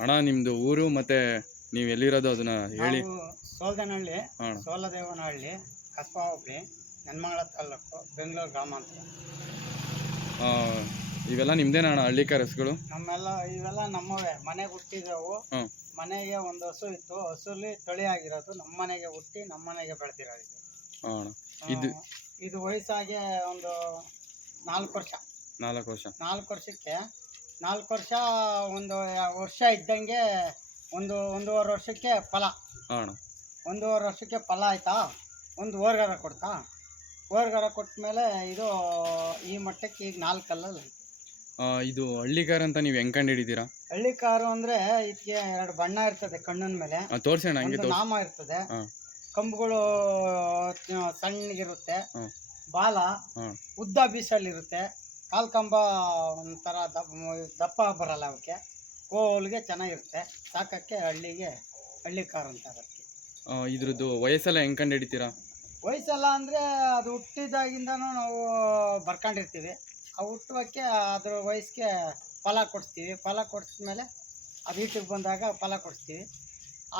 ಅಣ್ಣ ನಿಮ್ಮದು ಊರು ಮತ್ತು ನೀವು ಎಲ್ಲಿರೋದು ಅದನ್ನ ಹೇಳಿ. ನಾವು ಸೋಲ್ದನಹಳ್ಳಿ, ಅಣ್ಣ ಸೋಲದೇವನಹಳ್ಳಿ, ಕಸ್ಬಾ ಹೋಬಳಿ, ನೆನ್ಮಂಗಲ ತಾಲೂಕು, ಬೆಂಗಳೂರು ಗ್ರಾಮಾಂತರ. ಆ, ಇವೆಲ್ಲ ನಿಮ್ಮದೇನಾ ಅಣ್ಣ ಹಳ್ಳಿಕಾರ ಹಸುಗಳು? ಇವೆಲ್ಲ ನಮ್ಮವೇ. ಮನೆಗೆ ಹುಟ್ಟಿದವು. ಹಾಂ ಮನೆಗೆ ಒಂದು ಹಸು ಇತ್ತು. ಹಸುಲಿ ತಳಿ ಆಗಿರೋದು. ನಮ್ಮ ಮನೆಗೆ ಹುಟ್ಟಿ ನಮ್ಮ ಮನೆಗೆ ಬೆಳೆದಿರೋದು ಇದು. ಹಾಂ ಅಣ್ಣ. ಆ, ಇದು ವಯಸ್ಸಾಗಿ ಒಂದು 4 ವರ್ಷ. 4 ವರ್ಷ. 4 ವರ್ಷಕ್ಕೆ 4 ವರ್ಷ ಒಂದು ವರ್ಷ ಇದ್ದಂಗೆ ಒಂದೂವರೆ ವರ್ಷಕ್ಕೆ ಫಲ. ಹಾಂ ಅಣ್ಣ. ಒಂದೂವರೆ ವರ್ಷಕ್ಕೆ ಫಲ ಆಯ್ತಾ, ಒಂದು ಓರ್ಗರ ಕೊಡ್ತಾ. ಓರ್ಗರ ಕೊಟ್ಟ ಮೇಲೆ ಇದು ಈ ಮಟ್ಟಕ್ಕೆ ಈಗ 4 ಕಲ್ಲಲ್ಲಿ ಐತೆ. ಇದು ಹಳ್ಳಿಕಾರ ಅಂತ ನೀವು ಹೆಂಗೆ ಕಂಡು ಹಿಡಿತೀರಾ? ಹಳ್ಳಿ ಕಾರು ಅಂದರೆ ಇದಕ್ಕೆ 2 ಬಣ್ಣ ಇರ್ತದೆ ಕಣ್ಣಿನ ಮೇಲೆ. ತೋರಿಸಿ ಅಣ್ಣ, ಹಂಗೆ ಒಂದು ತೋರಿಸಿ. ನಾಮ ಇರ್ತದೆ. ಹಾಂ ಕಂಬುಗಳು ಸಣ್ಣಗಿರುತ್ತೆ. ಹಾಂ ಬಾಲ ಹಾಂ ಉದ್ದ ಬೀಸಲ್ಲಿರುತ್ತೆ. ಕಾಲು ಕಂಬ ಒಂಥರ ದಪ್ಪ ಬರಲ್ಲ ಅವಕ್ಕೆ. ಕೋಲ್ಗೆ ಚೆನ್ನಾಗಿರುತ್ತೆ. ಸಾಕಕ್ಕೆ ಹಳ್ಳಿ ಕಾರು ಅಂತ ಅದಕ್ಕೆ. ಇದ್ರದ್ದು ವಯಸ್ಸೆಲ್ಲ ಹೆಂಗೆ ಕಂಡು ಹಿಡಿತೀರಾ? ವಯಸ್ಸೆಲ್ಲ ಅಂದರೆ ಅದು ಹುಟ್ಟಿದಾಗಿಂದನೂ ನಾವು ಬರ್ಕೊಂಡಿರ್ತೀವಿ. ಆ ಹುಟ್ಟುವಕ್ಕೆ ಅದ್ರ ವಯಸ್ಸಿಗೆ ಫಲ ಕೊಡಿಸ್ತೀವಿ. ಫಲ ಕೊಡಿಸ್ಮೇಲೆ ಅದು ಈಟಿಗೆ ಬಂದಾಗ ಫಲ ಕೊಡಿಸ್ತೀವಿ.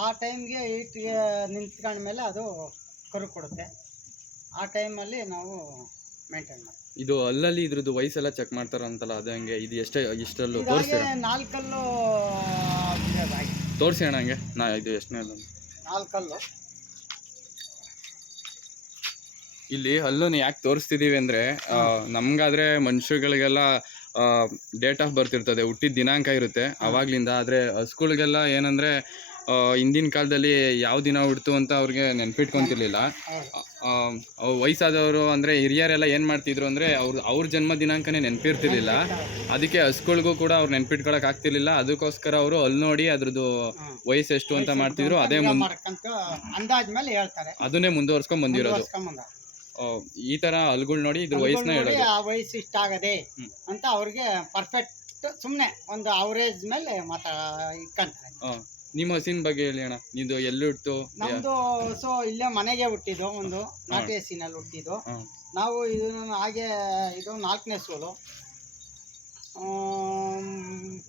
ಆ ಟೈಮ್ಗೆ ಈಟಿಗೆ ನಿಂತ್ಕೊಂಡ್ಮೇಲೆ ಅದು ಕರು ಕೊಡುತ್ತೆ. ಆ ಟೈಮಲ್ಲಿ ನಾವು ಮೇಂಟೈನ್ ಮಾಡ್ತೀವಿ. ಇದು ಅಲ್ಲಲ್ಲಿ ಇದ್ರದ್ದು ವಯಸ್ಸೆಲ್ಲ ಚೆಕ್ ಮಾಡ್ತಾರಂತಲ್ಲ, ಅದು ಹಂಗೆ ಇದು ಇಷ್ಟಲ್ಲೂ ಇದಾಗೆ ತೋರಿಸ್ತೀರಾ? 4 ಕಲ್ಲು ಆಗಿ. ತೋರಿಸಿ ಅಣ್ಣ ಹಂಗೆ. ಇದು ಎಷ್ಟನೇ 4 ಕಲ್ಲು. ಇಲ್ಲಿ ಹಲ್ಲನ್ನು ಯಾಕೆ ತೋರಿಸ್ತಿದ್ದೀವಿ ಅಂದರೆ, ನಮ್ಗಾದ್ರೆ ಮನುಷ್ಯಗಳಿಗೆಲ್ಲ ಡೇಟ್ ಆಫ್ ಬರ್ತ್ ಇರ್ತದೆ, ಹುಟ್ಟಿದ ದಿನಾಂಕ ಇರುತ್ತೆ ಅವಾಗ್ಲಿಂದ. ಆದರೆ ಹಸುಗಳಿಗೆಲ್ಲ ಏನಂದರೆ ಹಿಂದಿನ ಕಾಲದಲ್ಲಿ ಯಾವ ದಿನ ಹುಡ್ತು ಅಂತ ಅವ್ರಿಗೆ ನೆನ್ಪಿಟ್ಕೊತಿರ್ಲಿಲ್ಲ. ವಯಸ್ಸಾದವರು ಅಂದರೆ ಹಿರಿಯರೆಲ್ಲ ಏನು ಮಾಡ್ತಿದ್ರು ಅಂದರೆ ಅವ್ರ ಜನ್ಮ ದಿನಾಂಕನೇ ನೆನಪಿರ್ತಿರ್ಲಿಲ್ಲ. ಅದಕ್ಕೆ ಹಸುಗಳಿಗೂ ಕೂಡ ಅವ್ರು ನೆನ್ಪಿಟ್ಕೊಳಕ್ ಆಗ್ತಿರ್ಲಿಲ್ಲ. ಅದಕ್ಕೋಸ್ಕರ ಅವರು ಅಲ್ಲಿ ನೋಡಿ ಅದ್ರದ್ದು ವಯಸ್ಸು ಎಷ್ಟು ಅಂತ ಮಾಡ್ತಿದ್ರು. ಅದೇ ಅಂದಾಜ್ಮೇಲೆ ಹೇಳ್ತಾರೆ. ಅದನ್ನೇ ಮುಂದುವರ್ಸ್ಕೊಂಡ್ ಬಂದಿರೋದು. ಈ ತರ ಹಲ್ಗಳು ನೋಡಿ ಇದ್ರ ವಯಸ್ಸನ್ನ ಹೇಳೋದು. ಆ ವಯಸ್ಸು ಇಷ್ಟ ಆಗದೆ ಅಂತ ಅವ್ರಿಗೆ ಪರ್ಫೆಕ್ಟ್ ಸುಮ್ಮನೆ ಒಂದು ಅವರೇಜ್ ಮೇಲೆ ಇಟ್ಕೊಂತಾರೆ. ನಿಮ್ಮ ಹಸಿನ ಬಗ್ಗೆ ಹೇಳಿ ಅಣ್ಣ. ಇದು ಎಲ್ಲಿ ಹುಟ್ಟು? ನಮ್ದು ಸೊ ಇಲ್ಲೇ ಮನೆಗೆ ಹುಟ್ಟಿದ್ದು. ಒಂದು ನಾಟಿ ಹಸಿನಲ್ಲಿ ಹುಟ್ಟಿದ್ದು ನಾವು. ಇದನ್ನು ಹಾಗೆ ಇದು 4ನೇ ಸೋಲು.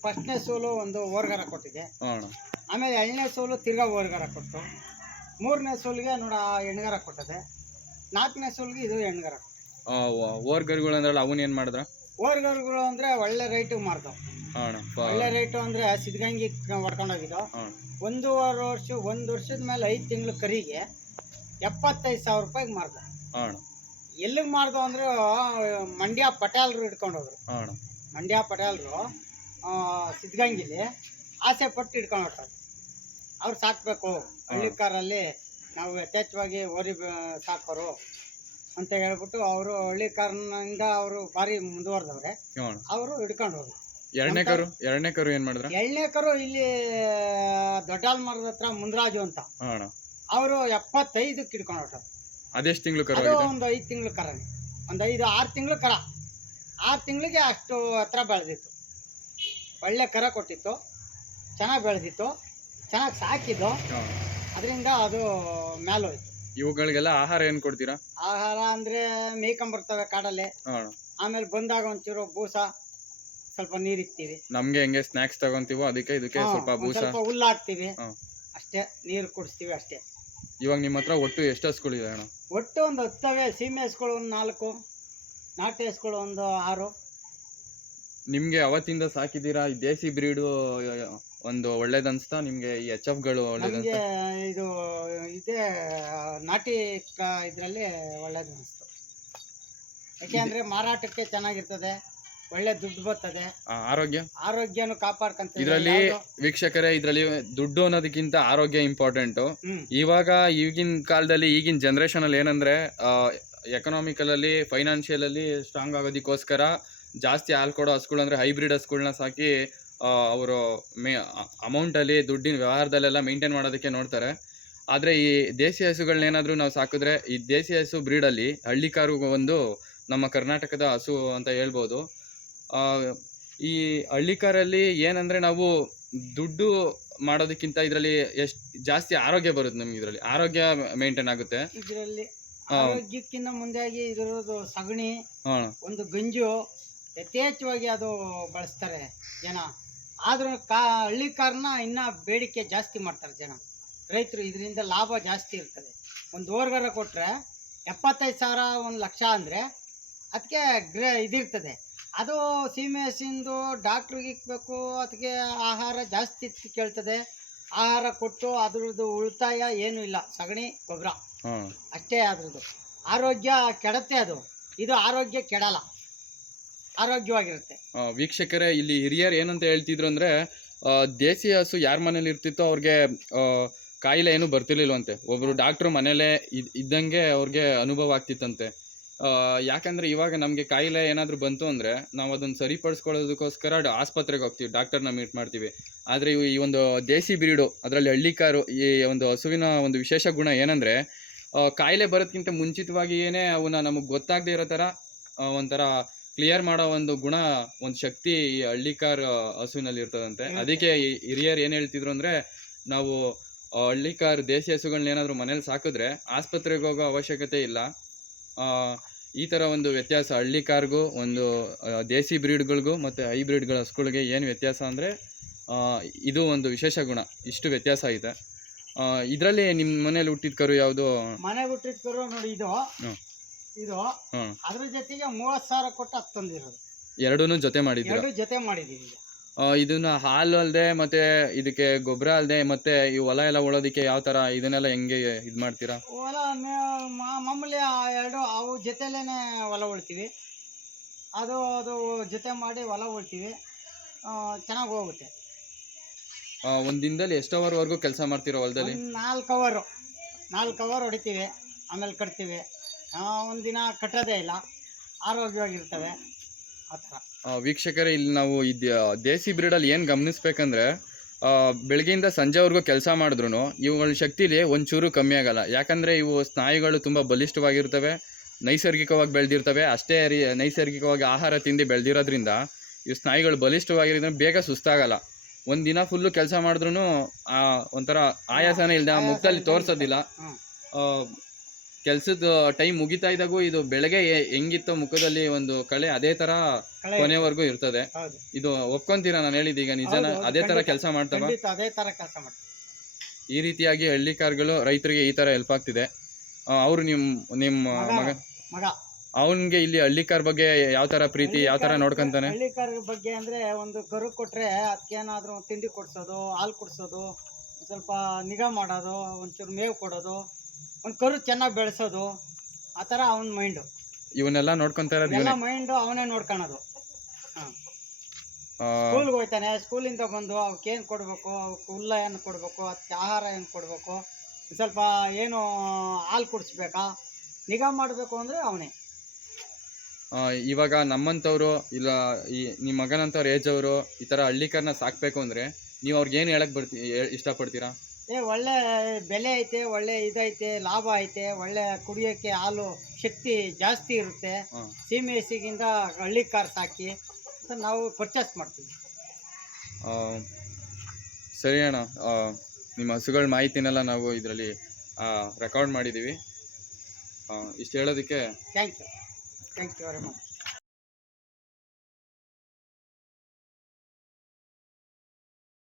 ಫಸ್ಟ್ನೇ ಸೋಲು ಒಂದು ಓರ್ಗರ ಕೊಟ್ಟಿದೆ. ಆಮೇಲೆ 2ನೇ ಸೋಲು ತಿರ್ಗಾ ಓರ್ಗರ ಕೊಟ್ಟು, 3ನೇ ಸೋಲಿಗೆ ಹೆಣ್ಗರ ಕೊಟ್ಟದೆ. 4ನೇ ಸೋಲಿಗೆ ಇದು ಹೆಣ್ಗರ. ಓರ್ಗರ್ಗಳು ಅಂದ್ರಲ್ಲ, ಅವನ್ ಏನ್ ಮಾಡಿದ್ರ? ಓರ್ಗರ್ಗಳು ಅಂದ್ರೆ ಒಳ್ಳೆ ರೇಟು ಮಾರ್ದವು. ಒಳ್ಳೆ ರೇಟು ಅಂದ್ರೆ ಸಿದ್ಧಗಂಗಿ ಹೊಡ್ಕೊಂಡೋಗಿದ್ದು. ಒಂದು ವರ್ಷದ ಮೇಲೆ 5 ತಿಂಗಳು ಕರಿಗೆ 75,000 ರೂಪಾಯಿಗೆ ಮಾರ್ದ. ಎಲ್ಲಿಗೆ ಮಾರ್ದು ಅಂದ್ರೆ ಮಂಡ್ಯ ಪಟೇಲ್ರು ಹಿಡ್ಕೊಂಡು ಹೋದ್ರು. ಮಂಡ್ಯ ಪಟೇಲ್ರು ಸಿದ್ಧಗಂಗಿಲಿ ಆಸೆ ಪಟ್ಟು ಹಿಡ್ಕೊಂಡು ಹೊರ್ತಾರೆ. ಅವ್ರು ಸಾಕ್ಬೇಕು, ಹಳ್ಳಿ ಕಾರಲ್ಲಿ ನಾವು ಯಥೇಚ್ಛವಾಗಿ ಓರಿ ಸಾಕೋರು ಅಂತ ಹೇಳ್ಬಿಟ್ಟು ಅವರು ಹಳ್ಳಿ ಕಾರಿನಿಂದ ಅವರು ಭಾರಿ ಮುಂದುವರೆದವ್ರೆ. ಅವರು ಹಿಡ್ಕೊಂಡು ಹೋದ್ರು. 2ನೇ ಕರು ಏನ್ ಮಾಡಿದ್ರ? 2ನೇ ಕರು ಇಲ್ಲಿ ದೊಡ್ಡಾಲ್ ಮರದ ಹತ್ರ ಮುಂದ್ರಾಜು ಅಂತ ಅವರು 75ಕ್ಕೆ ಹಿಡ್ಕೊಂಡು ಹೊರಟರು. ಅದೆಷ್ಟು ತಿಂಗಳು ಕರು? ಅದು ಒಂದು 5 ತಿಂಗಳು ಕರನೆ. ಒಂದು 5-6 ತಿಂಗಳು ಕರ. 6 ತಿಂಗಳಿಗೆ ಅಷ್ಟು ಹತ್ರ ಬೆಳೆದಿತ್ತು. ಒಳ್ಳೆ ಕರ ಕೊಟ್ಟಿತ್ತು, ಚೆನ್ನಾಗಿ ಬೆಳೆದಿತ್ತು, ಚೆನ್ನಾಗಿ ಸಾಕಿದ್ದು. ಅದರಿಂದ ಅದು ಮೇಲೋಯ್ತು. ಇವುಗಳಿಗೆಲ್ಲ ಆಹಾರ ಏನ್ ಕೊಡ್ತೀರಾ? ಆಹಾರ ಅಂದ್ರೆ ಮೇಯ್ಕೊಂಬರ್ತವೆ ಕಾಡಲ್ಲಿ. ಆಮೇಲೆ ಬಂದಾಗ ಒಂಚೂರು ಬೂಸ, ಸ್ವಲ್ಪ ನೀರು ಇಕ್ತೀವಿ. ನಮ್ಗೆ ಹೆಂಗೆ ಸ್ನಾಕ್ಸ್ ತಗೊಂತೀವೋ ಅದಕ್ಕೆ ಇದಕ್ಕೆ ಸ್ವಲ್ಪ ಬೂಸ, ಸ್ವಲ್ಪ ಹುಲ್ಲು ಹಾಕ್ತೀವಿ ಅಷ್ಟೇ. ನೀರು ಕುಡಿಸ್ತೀವಿ ಅಷ್ಟೇ. ಇವಾಗ ನಿಮ್ಮ ಹತ್ರ ಒಟ್ಟು ಎಷ್ಟು ಹಸುಗಳಿದೆ ಅಣ್ಣ? ಒಟ್ಟು ಒಂದು 10. ಸೀಮೆ ಹಸುಗಳು ಒಂದು 4, ನಾಟಿ ಹಸುಗಳು ಒಂದು 6. ನಿಮ್ಗೆ ಅವತ್ತಿಂದ ಸಾಕಿದ್ದೀರಾ ಈ ದೇಸಿ ಬ್ರೀಡು ಒಂದು ಒಳ್ಳೇದನ್ಸ್ತಾ ನಿಮ್ಗೆ? ಈ HFಗಳು ಒಳ್ಳೇದನ್ಸ್ತಾ? ಇದು ಇದೇ ನಾಟಿ ಇದರಲ್ಲಿ ಒಳ್ಳೇದು ಅನಿಸ್ತು. ಯಾಕೆಂದ್ರೆ ಮಾರಾಟಕ್ಕೆ ಚೆನ್ನಾಗಿರ್ತದೆ, ಒಳ್ಳೆ ದುಡ್ಡು ಬರ್ತದೆ, ಆರೋಗ್ಯನು ಕಾಪಾಡ್ಕೊಂತ. ಇದರಲ್ಲಿ ವೀಕ್ಷಕರೇ, ಇದರಲ್ಲಿ ದುಡ್ಡು ಅನ್ನೋದಕ್ಕಿಂತ ಆರೋಗ್ಯ ಇಂಪಾರ್ಟೆಂಟು. ಈಗಿನ ಕಾಲದಲ್ಲಿ, ಈಗಿನ ಜನರೇಷನ್ ಅಲ್ಲಿ ಏನಂದ್ರೆ ಎಕನಾಮಿಕಲ್ ಅಲ್ಲಿ, ಫೈನಾನ್ಷಿಯಲ್ ಅಲ್ಲಿ ಸ್ಟ್ರಾಂಗ್ ಆಗೋದಕ್ಕೋಸ್ಕರ ಜಾಸ್ತಿ ಹಾಲು ಕೊಡೋ ಹಸುಗಳು ಅಂದ್ರೆ ಹೈಬ್ರಿಡ್ ಹಸುಗಳನ್ನ ಸಾಕಿ ಅವರು ಅಮೌಂಟಲ್ಲಿ, ದುಡ್ಡಿನ ವ್ಯವಹಾರದಲ್ಲೆಲ್ಲ ಮೇಂಟೈನ್ ಮಾಡೋದಕ್ಕೆ ನೋಡ್ತಾರೆ. ಆದರೆ ಈ ದೇಸಿ ಹಸುಗಳನ್ನೇನಾದರೂ ನಾವು ಸಾಕಿದ್ರೆ, ಈ ದೇಸಿ ಹಸು ಬ್ರೀಡಲ್ಲಿ ಹಳ್ಳಿ ಕಾರು ಒಂದು ನಮ್ಮ ಕರ್ನಾಟಕದ ಹಸು ಅಂತ ಹೇಳ್ಬೋದು. ಈ ಹಳ್ಳಿ ಕಾರಲ್ಲಿ ಏನಂದರೆ ನಾವು ದುಡ್ಡು ಮಾಡೋದಕ್ಕಿಂತ ಇದರಲ್ಲಿ ಎಷ್ಟು ಜಾಸ್ತಿ ಆರೋಗ್ಯ ಬರುತ್ತೆ ನಮ್ಗೆ. ಇದರಲ್ಲಿ ಆರೋಗ್ಯ ಮೇಂಟೈನ್ ಆಗುತ್ತೆ. ಇದರಲ್ಲಿ ಆರೋಗ್ಯಕ್ಕಿಂತ ಮುಂದಾಗಿ ಇದರದ್ದು ಸಗಣಿ, ಒಂದು ಗಂಜು ಯಥೇಚ್ಛವಾಗಿ ಅದು ಬಳಸ್ತಾರೆ ಜನ. ಆದ್ರೂ ಹಳ್ಳಿ ಕಾರ್ನ ಇನ್ನ ಬೇಡಿಕೆ ಜಾಸ್ತಿ ಮಾಡ್ತಾರೆ ಜನ. ರೈತರು ಇದರಿಂದ ಲಾಭ ಜಾಸ್ತಿ ಇರ್ತದೆ. ಒಂದು ಓರ್ಗರ ಕೊಟ್ರೆ 75,000 1,00,000 ಅಂದರೆ ಅದಕ್ಕೆ ಇದಿರ್ತದೆ. ಅದು ಸೀಮೆ ಹಸಿಂದು ಡಾಕ್ಟ್ರಿಗೆ ಇಕ್ಬೇಕು, ಅದಕ್ಕೆ ಆಹಾರ ಜಾಸ್ತಿ ಕೇಳ್ತದೆ. ಆಹಾರ ಕೊಟ್ಟು ಅದ್ರದ್ದು ಉಳಿತಾಯ ಏನೂ ಇಲ್ಲ, ಸಗಣಿ ಗೊಬ್ಬರ ಅಷ್ಟೇ ಅದ್ರದ್ದು. ಆರೋಗ್ಯ ಕೆಡತ್ತೆ ಅದು. ಇದು ಆರೋಗ್ಯ ಕೆಡಲ್ಲ, ಆರೋಗ್ಯವಾಗಿರುತ್ತೆ. ವೀಕ್ಷಕರೇ, ಇಲ್ಲಿ ಹಿರಿಯರು ಏನಂತ ಹೇಳ್ತಿದ್ರು ಅಂದರೆ, ದೇಸಿ ಹಸು ಯಾರ ಮನೇಲಿ ಇರ್ತಿತ್ತೋ ಅವ್ರಿಗೆ ಕಾಯಿಲೆ ಏನು ಬರ್ತಿರ್ಲಿಲ್ವಂತೆ. ಒಬ್ಬರು ಡಾಕ್ಟ್ರು ಮನೇಲೇ ಇದ್ದಂಗೆ ಅವ್ರಿಗೆ ಅನುಭವ ಆಗ್ತಿತ್ತಂತೆ. ಯಾಕಂದರೆ ಇವಾಗ ನಮಗೆ ಕಾಯಿಲೆ ಏನಾದರೂ ಬಂತು ಅಂದರೆ ನಾವು ಅದನ್ನು ಸರಿಪಡಿಸ್ಕೊಳ್ಳೋದಕ್ಕೋಸ್ಕರ ಆಸ್ಪತ್ರೆಗೆ ಹೋಗ್ತೀವಿ, ಡಾಕ್ಟರ್ನ ಮೀಟ್ ಮಾಡ್ತೀವಿ. ಆದರೆ ಈ ಒಂದು ದೇಸಿ ಬ್ರೀಡು, ಅದರಲ್ಲಿ ಹಳ್ಳಿಕಾರು, ಈ ಒಂದು ಹಸುವಿನ ಒಂದು ವಿಶೇಷ ಗುಣ ಏನಂದರೆ, ಕಾಯಿಲೆ ಬರೋದಕ್ಕಿಂತ ಮುಂಚಿತವಾಗಿಯೇ ಅವನ್ನ ನಮಗೆ ಗೊತ್ತಾಗದೇ ಇರೋ ಥರ ಒಂಥರ ಕ್ಲಿಯರ್ ಮಾಡೋ ಒಂದು ಗುಣ, ಒಂದು ಶಕ್ತಿ ಈ ಹಳ್ಳಿಕಾರ್ ಹಸುವಿನಲ್ಲಿ ಇರ್ತದಂತೆ. ಅದಕ್ಕೆ ಈ ಹಿರಿಯರು ಏನು ಹೇಳ್ತಿದ್ರು ಅಂದರೆ, ನಾವು ಹಳ್ಳಿಕಾರ್ ದೇಸಿ ಹಸುಗಳನ್ನ ಏನಾದರೂ ಮನೇಲಿ ಸಾಕಿದ್ರೆ ಆಸ್ಪತ್ರೆಗೆ ಹೋಗೋ ಅವಶ್ಯಕತೆ ಇಲ್ಲ. ಈ ಥರ ಒಂದು ವ್ಯತ್ಯಾಸ ಹಳ್ಳಿಕಾರ್ಗೂ ಒಂದು ದೇಸಿ ಬ್ರೀಡ್ಗಳಿಗೂ ಮತ್ತು ಹೈಬ್ರಿಡ್ಗಳ ಹಸುಗಳಿಗೆ ಏನು ವ್ಯತ್ಯಾಸ ಅಂದರೆ, ಇದು ಒಂದು ವಿಶೇಷ ಗುಣ. ಇಷ್ಟು ವ್ಯತ್ಯಾಸ ಇದೆ. ಇದರಲ್ಲಿ ನಿಮ್ಮ ಮನೇಲಿ ಹುಟ್ಟಿದ ಕರು ಯಾವುದು? ಮನೆಗೆ ಹುಟ್ಟಿದ ಕರು ನೋಡಿ, ಇದು ಅದ್ರ ಜೊತೆಗೆ 30,000 ಕೊಟ್ಟು ಅದು ತಂದಿರೋದು. ಎರಡೂ ಜೊತೆ ಮಾಡಿದ್ದೀರಾ? ಎರಡು ಜೊತೆ ಮಾಡಿದ್ದೀವಿ. ಇದನ್ನ ಹಾಲು ಅಲ್ಲದೆ ಮತ್ತೆ ಇದಕ್ಕೆ ಗೊಬ್ಬರ ಅಲ್ಲದೆ ಮತ್ತೆ ಈ ಹೊಲ ಎಲ್ಲ ಉಳೋದಕ್ಕೆ ಯಾವ ಥರ ಇದನ್ನೆಲ್ಲ ಹೆಂಗೆ ಇದು ಮಾಡ್ತೀರಾ? ಹೊಲ ಮಾಮೂಲಿ ಎರಡು ಅವು ಜೊತೆಲೇನೆ ಹೊಲ ಉಳ್ತೀವಿ. ಅದು ಜೊತೆ ಮಾಡಿ ಹೊಲ ಉಳ್ತೀವಿ, ಚೆನ್ನಾಗಿ ಹೋಗುತ್ತೆ. ಒಂದು ದಿನದಲ್ಲಿ ಎಷ್ಟು ಅವರ್ವರೆಗೂ ಕೆಲಸ ಮಾಡ್ತೀರಾ ಹೊಲದಲ್ಲಿ? 4 ಅವರ್ ಹೊಡಿತೀವಿ, ಆಮೇಲೆ ಕಟ್ತೀವಿ. ಒಂದಿನ ಕಟ್ಟೋದೇ ಇಲ್ಲ, ಆರೋಗ್ಯವಾಗಿರ್ತವೆ ಆ ಥರ. ವೀಕ್ಷಕರೇ, ಇಲ್ಲಿ ನಾವು ದೇಸಿ ಬ್ರೀಡಲ್ಲಿ ಏನು ಗಮನಿಸ್ಬೇಕಂದ್ರೆ, ಬೆಳಗ್ಗೆಯಿಂದ ಸಂಜೆವರೆಗೂ ಕೆಲಸ ಮಾಡಿದ್ರು ಇವುಗಳ ಶಕ್ತಿಲಿ ಒಂಚೂರು ಕಮ್ಮಿ ಆಗಲ್ಲ. ಯಾಕಂದರೆ ಇವು ಸ್ನಾಯುಗಳು ತುಂಬ ಬಲಿಷ್ಠವಾಗಿರ್ತವೆ, ನೈಸರ್ಗಿಕವಾಗಿ ಬೆಳೆದಿರ್ತವೆ. ಅಷ್ಟೇ ನೈಸರ್ಗಿಕವಾಗಿ ಆಹಾರ ತಿಂದು ಬೆಳೆದಿರೋದ್ರಿಂದ ಇವು ಸ್ನಾಯುಗಳು ಬಲಿಷ್ಠವಾಗಿರೋದ್ರಿಂದ ಬೇಗ ಸುಸ್ತಾಗಲ್ಲ. ಒಂದು ದಿನ ಫುಲ್ಲು ಕೆಲಸ ಮಾಡಿದ್ರು ಒಂಥರ ಆಯಾಸನೇ ಇಲ್ಲದೆ ಮುಖದಲ್ಲಿ ತೋರಿಸೋದಿಲ್ಲ. ಕೆಲಸದ ಟೈಮ್ ಮುಗಿತಾ ಇದ್ದಾಗೂ ಇದು ಬೆಳಗ್ಗೆ ಹೆಂಗಿತ್ತೋ ಮುಖದಲ್ಲಿ ಒಂದು ಕಳೆ ಅದೇ ತರ ಕೊನೆವರೆಗೂ ಇರ್ತದೆ. ಇದು ಒಪ್ಕೊಂತೀರಾ ನಾನು ಹೇಳಿದೀಗ ನಿಜನ? ಅದೇ ತರ ಕೆಲಸ ಮಾಡ್ತಾವ? ಈ ರೀತಿಯಾಗಿ ಹಳ್ಳಿಕಾರ್ಗಳು ರೈತರಿಗೆ ಈ ತರ ಹೆಲ್ಪ್ ಆಗ್ತಿದೆ. ಅವ್ರು ನಿಮ್ಮ ಮಗ ಅವನ್ಗೆ ಇಲ್ಲಿ ಹಳ್ಳಿಕಾರ್ ಬಗ್ಗೆ ಯಾವ ತರ ಪ್ರೀತಿ, ಯಾವ ತರ ನೋಡ್ಕೊಂತಾನೆ? ಹಳ್ಳಿಕಾರ್ ಬಗ್ಗೆ ಅಂದ್ರೆ, ಒಂದು ಕರು ಕೊಟ್ರೆ ಅದಕ್ಕೇನಾದ್ರೂ ತಿಂಡಿ ಕೊಡ್ಸೋದು, ಹಾಲು ಕೊಡ್ಸೋದು, ಸ್ವಲ್ಪ ನಿಗಾ ಮಾಡೋದು, ಒಂಚೂರು ಮೇವು ಕೊಡೋದು, ಒಂದು ಕರು ಚೆನ್ನಾಗಿ ಬೆಳೆಸೋದು, ಆ ಥರ ಅವನ ಮೈಂಡು. ಇವನ್ನೆಲ್ಲ ನೋಡ್ಕೊಂತ ಇರೋದು ಎಲ್ಲ ಮೈಂಡು ಅವನೇ ನೋಡ್ಕೊಳೋದು. ಸ್ಕೂಲ್ಗೆ ಹೋಗ್ತಾನೆ, ಸ್ಕೂಲಿಂದ ಬಂದು ಅವಕ್ಕೆ ಏನು ಕೊಡಬೇಕು, ಅವಕ್ಕೆ ಹುಲ್ಲ ಏನು ಕೊಡಬೇಕು, ಅದಕ್ಕೆ ಆಹಾರ ಏನು ಕೊಡಬೇಕು, ಸ್ವಲ್ಪ ಏನು ಹಾಲು ಕುಡಿಸ್ಬೇಕಾ, ನಿಗಾ ಮಾಡಬೇಕು ಅಂದರೆ ಅವನೇ. ಇವಾಗ ನಮ್ಮಂಥವ್ರು ಇಲ್ಲ ನಿಮ್ಮ ಮಗನಂಥವ್ರು ಏಜ್ ಅವರು ಈ ಥರ ಹಳ್ಳಿಕಾರನ್ನ ಸಾಕಬೇಕು ಅಂದರೆ ನೀವು ಅವ್ರಿಗೆ ಏನು ಹೇಳಕ್ಕೆ ಇಷ್ಟಪಡ್ತೀರಾ? ಒಳ್ಳೆ ಬೆಲೆ ಐತೆ, ಒಳ್ಳೆ ಇದೈತೆ, ಲಾಭ ಐತೆ, ಒಳ್ಳೆ ಕುಡಿಯೋಕ್ಕೆ ಹಾಲು ಶಕ್ತಿ ಜಾಸ್ತಿ ಇರುತ್ತೆ. ಸೀಮೆ ಹಸಿಗಿಂತ ಹಳ್ಳಿಕಾರ್ ಸಾಕಿ ಅಂತ ನಾವು ಪರ್ಚೇಸ್ ಮಾಡ್ತೀವಿ. ಸರಿ ಅಣ್ಣ, ನಿಮ್ಮ ಹಸುಗಳ ಮಾಹಿತಿನೆಲ್ಲ ನಾವು ಇದರಲ್ಲಿ ರೆಕಾರ್ಡ್ ಮಾಡಿದ್ದೀವಿ. ಇಷ್ಟು ಹೇಳೋದಕ್ಕೆ ಥ್ಯಾಂಕ್ ಯು ವೆರಿ ಮಚ್.